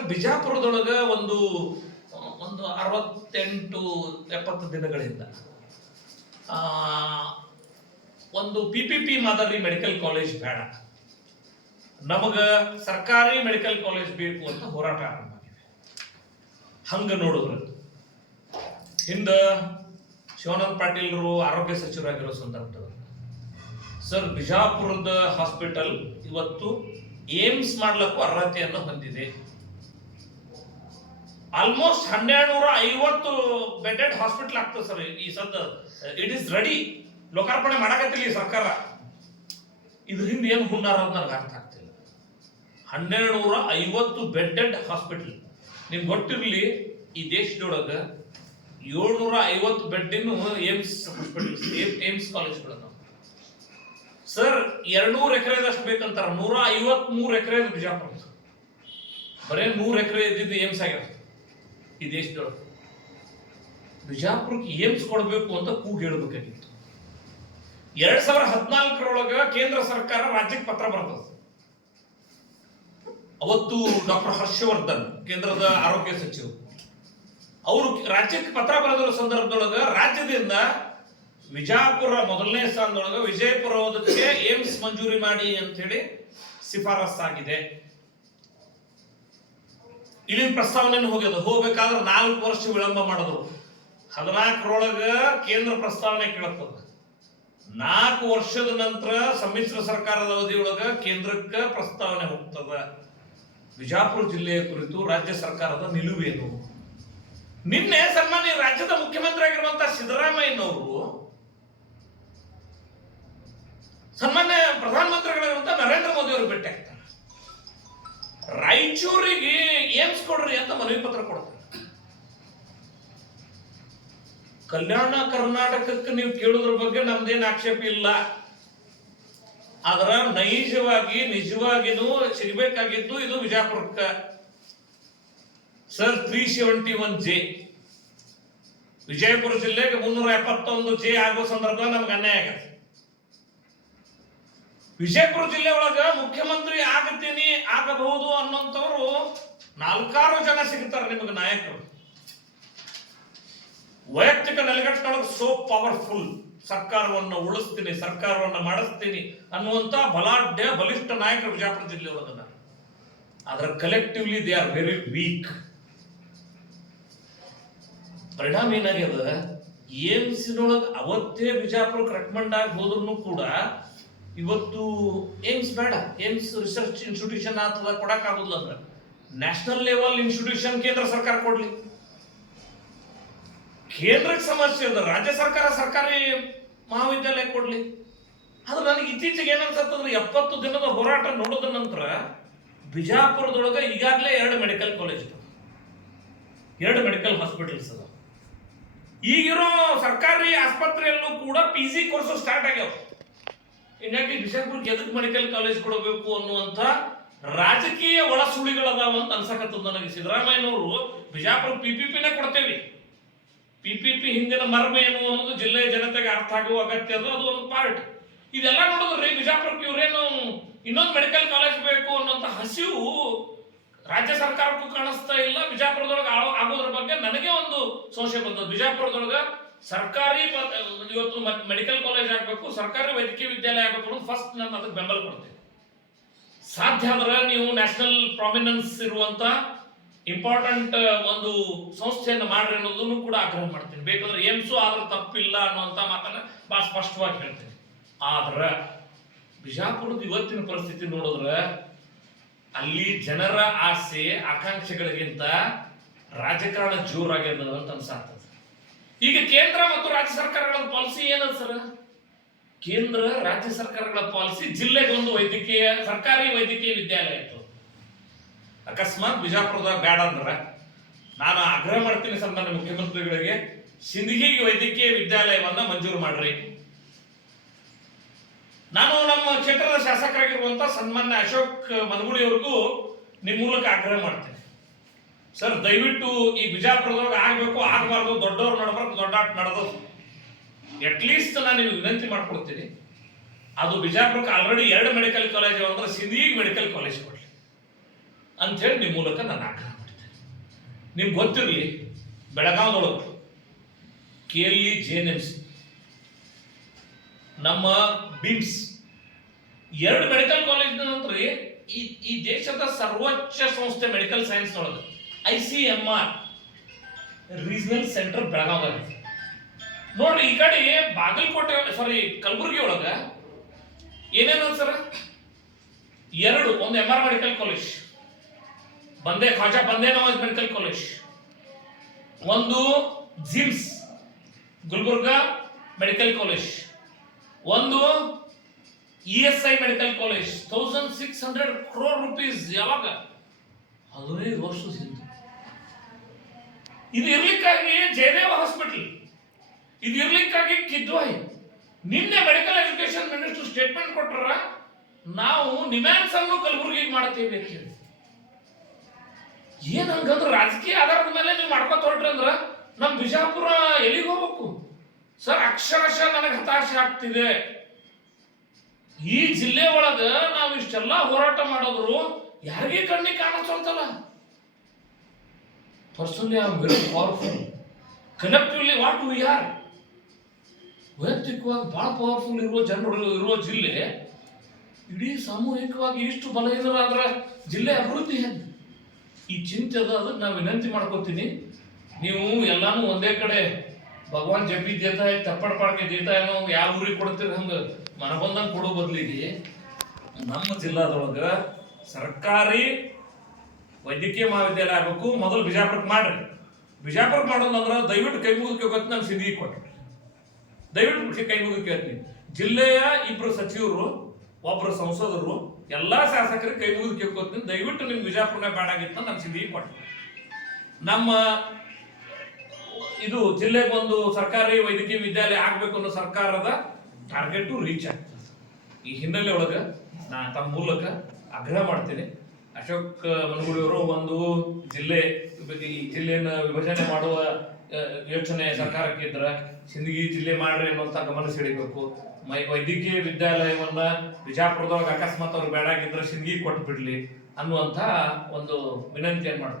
ಬಿಜಾಪುರದೊಳಗ ಒಂದು ಒಂದು ಅರವತ್ತೆಂಟು ಎಪ್ಪತ್ತು ದಿನಗಳಿಂದ ಒಂದು ಪಿ ಪಿ ಪಿ ಮಾದರಿ ಮೆಡಿಕಲ್ ಕಾಲೇಜ್ ಬೇಡ. ನಮಗ ಸರ್ಕಾರಿ ಮೆಡಿಕಲ್ ಕಾಲೇಜ್ ಬೇಕು ಅಂತ ಹೋರಾಟ ಆರಂಭ ಆಗಿದೆ. ಹಂಗ ನೋಡಿದ್ರೆ, ಹಿಂದ ಶಿವನಾಥ್ ಪಾಟೀಲ್ರು ಆರೋಗ್ಯ ಸಚಿವರಾಗಿರೋ ಸಂದರ್ಭದಲ್ಲಿ ಸರ್, ಬಿಜಾಪುರದ ಹಾಸ್ಪಿಟಲ್ ಇವತ್ತು ಏಮ್ಸ್ ಮಾಡ್ಲಕ್ಕೂ ಅರ್ಹತೆಯನ್ನು ಹೊಂದಿದೆ. ಆಲ್ಮೋಸ್ಟ್ ಹನ್ನೆರಡು ನೂರ ಐವತ್ತು ಬೆಡೆಡ್ ಹಾಸ್ಪಿಟಲ್ ಆಗ್ತದೆ ಸರ್ ಈ ಸದ್ದು. ಇಟ್ ಇಸ್ ರೆಡಿ ಲೋಕಾರ್ಪಣೆ ಮಾಡಕತ್ತಿಲ್ಲ ಈ ಸರ್ಕಾರ. ಇದ್ರ ಹಿಂದೆ ಏನು ಅಂತ ನನಗೆ ಅರ್ಥ ಆಗ್ತಿಲ್ಲ. ಹನ್ನೆರಡು ನೂರ ಐವತ್ತು ಬೆಡೆಡ್ ಹಾಸ್ಪಿಟಲ್ ನಿಮ್ಗೆ ಗೊತ್ತಿರಲಿ, ಈ ದೇಶದೊಳಗೆ ಏಳ್ನೂರ ಐವತ್ತು ಬೆಡ್ಡಿನ ಏಮ್ಸ್ ಹಾಸ್ಪಿಟಲ್ಸ್ ಏಮ್ಸ್ ಕಾಲೇಜ್ಗಳನ್ನ. ಸರ್ ಎರಡ್ನೂರು ಎಕರೆದಷ್ಟು ಬೇಕಂತಾರ. ನೂರ ಐವತ್ ಮೂರು ಎಕರೆ ಬಿಜಾಪುರ. ಬರೇ ನೂರು ಎಕರೆ ಇದ್ದಿದ್ದು ಏಮ್ಸ್ ಆಗ್ಯಾವ. ಈ ದೇಶದೊಳಗೆ. ಬಿಜಾಪುರಕ್ಕೆ ಏಮ್ಸ್ ಕೊಡಬೇಕು ಅಂತ ಕೂಗ್ ಹೇಳಬೇಕಾಗಿತ್ತು. ಎರಡ್ ಸಾವಿರ ಹದಿನಾಲ್ಕರೊಳಗ ಕೇಂದ್ರ ಸರ್ಕಾರ ರಾಜ್ಯಕ್ಕೆ ಪತ್ರ ಬರ್ತದೆ. ಅವತ್ತು ಡಾಕ್ಟರ್ ಹರ್ಷವರ್ಧನ್, ಕೇಂದ್ರದ ಆರೋಗ್ಯ ಸಚಿವರು ಅವರು ರಾಜ್ಯಕ್ಕೆ ಪತ್ರ ಬರೆದಿರೋ ಸಂದರ್ಭದೊಳಗ ರಾಜ್ಯದಿಂದ ವಿಜಾಪುರ ಮೊದಲನೇ ಸ್ಥಾನದೊಳಗ ವಿಜಯಪುರ ಏಮ್ಸ್ ಮಂಜೂರಿ ಮಾಡಿ ಅಂತ ಹೇಳಿ ಶಿಫಾರಸ್ಸಾಗಿದೆ. ಇಲ್ಲಿನ ಪ್ರಸ್ತಾವನೆ ಹೋಗ್ಯದ ಹೋಗ್ಬೇಕಾದ್ರೆ ನಾಲ್ಕು ವರ್ಷ ವಿಳಂಬ ಮಾಡೋದು ಹದಿನಾಲ್ಕರೊಳಗ ಕೇಂದ್ರ ಪ್ರಸ್ತಾವನೆ ಕೇಳತ್ತದ. ನಾಲ್ಕು ವರ್ಷದ ನಂತರ ಸಮ್ಮಿಶ್ರ ಸರ್ಕಾರದ ಅವಧಿಯೊಳಗ ಕೇಂದ್ರಕ್ಕೆ ಪ್ರಸ್ತಾವನೆ ಹೋಗ್ತದ. ಬಿಜಾಪುರ ಜಿಲ್ಲೆಯ ಕುರಿತು ರಾಜ್ಯ ಸರ್ಕಾರದ ನಿಲುವೇನು ನಿನ್ನೆ ಸನ್ಮಾನ್ಯ ರಾಜ್ಯದ ಮುಖ್ಯಮಂತ್ರಿ ಆಗಿರುವಂತಹ ಸಿದ್ದರಾಮಯ್ಯನವರು ಸನ್ಮಾನ್ಯ ಪ್ರಧಾನಮಂತ್ರಿಗಳಿರುವಂತಹ ನರೇಂದ್ರ ಮೋದಿ ಅವರು ಭೇಟಿ ಆಗ್ತಾರೆ. ರಾಯಚೂರಿಗೆ ಏಮ್ಸ್ ಕೊಡ್ರಿ ಅಂತ ಮನವಿ ಪತ್ರ ಕೊಡ್ತಾರೆ. ಕಲ್ಯಾಣ ಕರ್ನಾಟಕಕ್ಕೆ ನೀವು ಕೇಳೋದ್ರ ಬಗ್ಗೆ ನಮ್ದೇನು ಆಕ್ಷೇಪ ಇಲ್ಲ. ಆದ್ರ ನೈಜವಾಗಿ, ನಿಜವಾಗಿನೂ ಸಿಗಬೇಕಾಗಿದ್ದು ಇದು ವಿಜಯಪುರಕ್ಕೆ sir three seventy one J Vijayapura ಜಿಲ್ಲೆಗೆ ಮುನ್ನೂರ ಎಪ್ಪತ್ತೊಂದು ಜೆ ಆಗೋ ಸಂದರ್ಭ ನಮ್ಗೆ ಅನ್ಯಾಯ ಆಗತ್ತೆ ವಿಜಯಪುರ ಜಿಲ್ಲೆ ಒಳಗ ಮುಖ್ಯಮಂತ್ರಿ ಆಗತೀನಿ ಆಗಬಹುದು ಅನ್ನೋಂಥವ್ರು ನಾಲ್ಕಾರು ಜನ ಸಿಗ್ತಾರೆ ನಿಮಗೆ ನಾಯಕರು. ವೈಯಕ್ತಿಕ ನೆಲೆಗಟ್ಟಿನೊಳಗೆ ಸೋ ಪವರ್ಫುಲ್ ಸರ್ಕಾರವನ್ನು ಉಳಿಸ್ತೀನಿ, ಸರ್ಕಾರವನ್ನು ಮಾಡಿಸ್ತೀನಿ ಅನ್ನುವಂತ ಬಲಾಢ್ಯ, ಬಲಿಷ್ಠ ನಾಯಕರು ವಿಜಯಪುರ ಜಿಲ್ಲೆ ಒಳಗದ ಆದ್ರೆ collectively they are very weak ಪರಿಣಾಮ ಏನಾಗ್ಯದ? ಏಮ್ಸಿನೊಳಗೆ ಅವತ್ತೇ ಬಿಜಾಪುರಕ್ಕೆ ರೆಕಮೆಂಡ್ ಆಗಿ ಹೋದ್ರು ಕೂಡ ಇವತ್ತು ಏಮ್ಸ್ ಬೇಡ, ಏಮ್ಸ್ ರಿಸರ್ಚ್ ಇನ್ಸ್ಟಿಟ್ಯೂಷನ್ ಅಥವಾ ಕೊಡಕ್ ಆಗುದಿಲ್ಲ ಅಂದ್ರೆ ನ್ಯಾಷನಲ್ ಲೆವೆಲ್ ಇನ್ಸ್ಟಿಟ್ಯೂಷನ್ ಕೇಂದ್ರ ಸರ್ಕಾರ ಕೊಡ್ಲಿ. ಕೇಂದ್ರಕ್ಕೆ ಸಮಸ್ಯೆ ಅಂದ್ರೆ ರಾಜ್ಯ ಸರ್ಕಾರ ಸರ್ಕಾರಿ ಮಹಾವಿದ್ಯಾಲಯ ಕೊಡ್ಲಿ. ಆದ್ರೆ ನನಗೆ ಇತ್ತೀಚೆಗೆ ಏನನ್ಸತ್ತಂದ್ರೆ ಎಪ್ಪತ್ತು ದಿನದ ಹೋರಾಟ ನೋಡಿದ ನಂತರ ಬಿಜಾಪುರದೊಳಗೆ ಈಗಾಗಲೇ ಎರಡು ಮೆಡಿಕಲ್ ಕಾಲೇಜ್ ಎರಡು ಮೆಡಿಕಲ್ ಹಾಸ್ಪಿಟಲ್ಸ್ ಅದ ಈಗಿರೋ ಸರ್ಕಾರಿ ಆಸ್ಪತ್ರೆಯಲ್ಲೂ ಕೂಡ ಪಿ ಜಿ ಕೋರ್ಸ್ ಸ್ಟಾರ್ಟ್ ಆಗ್ಯಾವ. ಹೀಗಾಗಿ ಬಿಜಾಪುರಕ್ಕೆ ಎದಕ್ಕೆ ಮೆಡಿಕಲ್ ಕಾಲೇಜ್ ಕೊಡಬೇಕು ಅನ್ನುವಂಥ ರಾಜಕೀಯ ಒಳಸುಳಿಗಳದಾವ ಅಂತ ಅನ್ಸಕತ್ತದ ನನಗೆ. ಸಿದ್ದರಾಮಯ್ಯನವರು ಬಿಜಾಪುರ ಪಿ ಪಿ ಪಿನೇ ಕೊಡ್ತೇವೆ. ಪಿ ಪಿ ಪಿ ಹಿಂದಿನ ಮರ್ಮ ಏನು ಅನ್ನೋದು ಜಿಲ್ಲೆಯ ಜನತೆಗೆ ಅರ್ಥ ಆಗುವ ಅಗತ್ಯ ಅದು ಅದು ಒಂದು ಪಾರ್ಟ್ ಇದೆಲ್ಲ ನೋಡಿದ್ರಿ ಬಿಜಾಪುರಕ್ಕೆ ಇವರೇನು ಇನ್ನೊಂದು ಮೆಡಿಕಲ್ ಕಾಲೇಜ್ ಬೇಕು ಅನ್ನೋಂಥ ಹಸಿವು ರಾಜ್ಯ ಸರ್ಕಾರಕ್ಕೂ ಕಾಣಿಸ್ತಾ ಇಲ್ಲ. ಬಿಜಾಪುರದೊಳಗೆ ಆಗೋದ್ರ ಬಗ್ಗೆ ನನಗೆ ಒಂದು ಸಂಶಯ ಬಂದದ್ದು. ಬಿಜಾಪುರದೊಳಗೆ ಸರ್ಕಾರಿ ಇವತ್ತು ಮೆಡಿಕಲ್ ಕಾಲೇಜ್ ಆಗಬೇಕು, ಸರ್ಕಾರಿ ವೈದ್ಯಕೀಯ ವಿದ್ಯಾಲಯ ಆಗಬೇಕು ಅನ್ನೋದು ಫಸ್ಟ್ ನಾನು ಅದಕ್ಕೆ ಬೆಂಬಲ ಕೊಡ್ತೇನೆ. ಸಾಧ್ಯ ಆದ್ರೆ ನೀವು ನ್ಯಾಷನಲ್ ಪ್ರಾಮಿನೆನ್ಸ್ ಇರುವಂತ ಇಂಪಾರ್ಟೆಂಟ್ ಒಂದು ಸಂಸ್ಥೆಯನ್ನು ಮಾಡ್ರಿ ಅನ್ನೋದನ್ನು ಕೂಡ ಆಗ್ರಹ ಮಾಡ್ತೀನಿ. ಬೇಕಾದ್ರೆ ಏಮ್ಸು ಆದ್ರೆ ತಪ್ಪಿಲ್ಲ ಅನ್ನುವಂತ ಮಾತನ್ನ ಭಾಳ ಸ್ಪಷ್ಟವಾಗಿ ಹೇಳ್ತೀನಿ. ಆದ್ರೆ ಬಿಜಾಪುರದ ಇವತ್ತಿನ ಪರಿಸ್ಥಿತಿ ನೋಡಿದ್ರೆ ಅಲ್ಲಿ ಜನರ ಆಸೆ, ಆಕಾಂಕ್ಷೆಗಳಿಗಿಂತ ರಾಜಕಾರಣ ಜೋರಾಗ್ಯದ ಅಂತ ಅನ್ಸಾಗ್ತದೆ ಈಗ ಕೇಂದ್ರ ಮತ್ತು ರಾಜ್ಯ ಸರ್ಕಾರಗಳ ಪಾಲಿಸಿ ಏನದ ಸರ್? ಕೇಂದ್ರ, ರಾಜ್ಯ ಸರ್ಕಾರಗಳ ಪಾಲಿಸಿ, ಜಿಲ್ಲೆಗೆ ಒಂದು ವೈದ್ಯಕೀಯ, ಸರ್ಕಾರಿ ವೈದ್ಯಕೀಯ ವಿದ್ಯಾಲಯ ಇತ್ತು. ಅಕಸ್ಮಾತ್ ಬಿಜಾಪುರದಾಗ ಬೇಡ ಅಂದ್ರೆ ನಾನು ಆಗ್ರಹ ಮಾಡ್ತೀನಿ ಸರ್ ಸನ್ಮಾನ್ಯ ಮುಖ್ಯಮಂತ್ರಿಗಳಿಗೆ ಸಿಂದಗಿಗೆ ವೈದ್ಯಕೀಯ ವಿದ್ಯಾಲಯವನ್ನ ಮಂಜೂರು ಮಾಡ್ರಿ. ನಾನು ನಮ್ಮ ಕ್ಷೇತ್ರದ ಶಾಸಕರಾಗಿರುವಂತಹ ಸನ್ಮಾನ್ಯ ಅಶೋಕ್ ಮನಗುಳಿ ಅವ್ರಿಗೂ ನಿಮ್ಮ ಮೂಲಕ ಆಗ್ರಹ ಮಾಡ್ತೀನಿ. ಸರ್, ದಯವಿಟ್ಟು ಈ ಬಿಜಾಪುರದೊಳಗೆ ಆಗ್ಬೇಕು, ಆಗಬಾರ್ದು, ದೊಡ್ಡವ್ರು ನಡಬಾರ್ದು, ದೊಡ್ಡ ನಡೆದು ಅಟ್ಲೀಸ್ಟ್ ನಾನು ನಿಮ್ಗೆ ವಿನಂತಿ ಮಾಡ್ಕೊಡ್ತೀನಿ. ಅದು ಬಿಜಾಪುರಕ್ಕೆ ಆಲ್ರೆಡಿ ಎರಡು ಮೆಡಿಕಲ್ ಕಾಲೇಜ್ ಅಂದ್ರೆ ಸಿಂಧಿಗೆ ಮೆಡಿಕಲ್ ಕಾಲೇಜ್ ಕೊಡ್ಲಿ. ಅಂಥೇಳಿ ನಿಮ್ಮ ಮೂಲಕ ನಾನು ಆಗ್ರಹ ಮಾಡ್ತೇನೆ. ನಿಮ್ಗೆ ಗೊತ್ತಿರಲಿ, ಬೆಳಗಾವದೊಳಗೆ K L E, J N M C, ನಮ್ಮ ಬಿಮ್ಸ್ ಎರಡು ಮೆಡಿಕಲ್ ಕಾಲೇಜ್ ರೀ ಈ ಈ ದೇಶದ ಸರ್ವೋಚ್ಚ ಸಂಸ್ಥೆ ಮೆಡಿಕಲ್ ಸೈನ್ಸ್ ಒಳಗೆ I C M R regional centre Belagavi. ನೋಡ್ರಿ, ಈ ಕಡೆ ಬಾಗಲಕೋಟೆ ಸಾರಿ ಕಲಬುರಗಿ ಒಳಗ ಏನೇನು ಸರ್ ಎರಡು, ಒಂದು M R medical college Bande Khaja Bande Nawaz medical college ಒಂದು ಜಿಮ್ಸ್ ಗುಲ್ಬರ್ಗಾ ಮೆಡಿಕಲ್ ಕಾಲೇಜ್ ಒಂದು E S I medical college thousand six hundred crore rupees ಯಾವಾಗ? ಹದಿನೈದು ವರ್ಷ ಹಿಂದೆ ಇದು ಇರ್ಲಿಕ್ಕಾಗಿ ಜಯದೇವ ಹಾಸ್ಪಿಟಲ್ ಇದು ಇರ್ಲಿಕ್ಕಾಗಿ ಕಿದ್ವಾಯಿ. ನಿನ್ನೆ ಮೆಡಿಕಲ್ ಎಜುಕೇಶನ್ ಮಿನಿಸ್ಟರ್ ಸ್ಟೇಟ್ಮೆಂಟ್ ಕೊಟ್ಟರ ನಾವು ನಿಮ್ಯಾನ್ಸ್ ಅನ್ನು ಕಲಬುರಗಿಗೆ ಮಾಡ್ತೀವಿ ಅಂತ ಹೇಳಿ. ಏನ್ ಹಂಗಂದ್ರ ರಾಜಕೀಯ ಆಧಾರದ ಮೇಲೆ ನೀವು ಮಾಡ್ಕೊತ ಹೊರಟ್ರಿ ಅಂದ್ರ ನಮ್ ಬಿಜಾಪುರ ಎಲ್ಲಿಗೆ ಹೋಗ್ಬೇಕು? ಸರ್, ಅಕ್ಷರಶಃ ನನಗೆ ಹತಾಶೆ ಆಗ್ತಿದೆ. ಈ ಜಿಲ್ಲೆ ಒಳಗ ನಾವು ಇಷ್ಟೆಲ್ಲ ಹೋರಾಟ ಮಾಡಿದ್ರು ಯಾರಿಗೆ ಕಣ್ಣಿಗೆ ಕಾಣಿಸೋಲ್ತಲ್ಲ I am very powerful collectively what we are ವೈಯಕ್ತಿಕವಾಗಿ ಭಾಳ ಪವರ್ಫುಲ್ ಇರುವ ಜನರು, ಇರುವ ಜಿಲ್ಲೆ. ಇಡೀ ಸಾಮೂಹಿಕವಾಗಿ ಇಷ್ಟು ಬಲಹೀನರಾದ್ರ ಜಿಲ್ಲೆ ಅಭಿವೃದ್ಧಿ ಹೆಂಗೆ? ಈ ಚಿಂತೆ ಅದ ಅದಕ್ಕೆ ನಾವು ವಿನಂತಿ ಮಾಡ್ಕೋತೀನಿ. ನೀವು ಎಲ್ಲಾನು ಒಂದೇ ಕಡೆ ಭಗವಾನ್ ಜಪಿ ದೇತ ತಪ್ಪಡ್ ಪಾಡ್ಕೆ ದೇತಾ ಏನೋ ಯಾವ ಊರಿಗೆ ಕೊಡ್ತೀರಿ ಹಂಗೆ ಮನಬಂದಂಗೆ ಕೊಡೋ ಬದಲಿಗೆ ನಮ್ಮ ಜಿಲ್ಲಾದೊಳಗ ಸರ್ಕಾರಿ ವೈದ್ಯಕೀಯ ಮಹಾವಿದ್ಯಾಲಯ ಆಗಬೇಕು, ಮೊದಲು ಬಿಜಾಪುರಕ್ಕೆ ಮಾಡ್ರಿ. ಬಿಜಾಪುರಕ್ಕೆ ಮಾಡೋದಂದ್ರೆ ದಯವಿಟ್ಟು ಕೈ ಮುಗಿದು ಕೇಳ್ಕೊತ ನಾನು ಸಿದ್ಧಿಗೆ ಕೊಟ್ಟೆ ದಯವಿಟ್ಟು ಕೈ ಮುಗಿದು ಕೇಳ್ತೀನಿ. ಜಿಲ್ಲೆಯ ಇಬ್ಬರು ಸಚಿವರು ಒಬ್ಬರು ಸಂಸದರು, ಎಲ್ಲ ಶಾಸಕರಿಗೆ ಕೈ ಮುಗಿದು ಕೇಳ್ಕೊತೀನಿ. ದಯವಿಟ್ಟು ನಿಮ್ಗೆ ಬಿಜಾಪುರನ ಬೇಡಾಗಿತ್ತು ನಾನು ಸಿದ್ಧಿಗೆ ಕೊಟ್ಟೆ ನಮ್ಮ ಇದು ಜಿಲ್ಲೆಗೆ ಒಂದು ಸರ್ಕಾರಿ ವೈದ್ಯಕೀಯ ವಿದ್ಯಾಲಯ ಆಗಬೇಕು ಅನ್ನೋ ಸರ್ಕಾರದ ಟಾರ್ಗೆಟ್ ರೀಚ್ ಆಗ್ತದೆ. ಈ ಹಿನ್ನೆಲೆ ಒಳಗೆ ನಾನು ತಮ್ಮ ಮೂಲಕ ಆಗ್ರಹ ಮಾಡ್ತೀನಿ. ಅಶೋಕ್ ಮನಗುಳಿಯವರು ಒಂದು ಜಿಲ್ಲೆ. ಜಿಲ್ಲೆಯನ್ನ ವಿಭಜನೆ ಮಾಡುವ ಯೋಚನೆ ಸರ್ಕಾರಕ್ಕೆ ಇದ್ರ. ಸಿಂದಗಿ ಜಿಲ್ಲೆ ಮಾಡ್ರಿ ಅನ್ನುವಂತ ಗಮನ ಸೆಳಿಬೇಕು. ವೈದ್ಯಕೀಯ ವಿದ್ಯಾಲಯವನ್ನ ಬಿಜಾಪುರದೊಳಗೆ ಅಕಸ್ಮಾತ್ ಅವ್ರು ಬೇಡಾಗಿದ್ರೆ ಸಿಂದಗಿ ಕೊಟ್ಟು ಬಿಡ್ಲಿ ಅನ್ನುವಂತ ಒಂದು ವಿನಂತಿಯನ್ನು ಮಾಡ್ಕೊಂಡು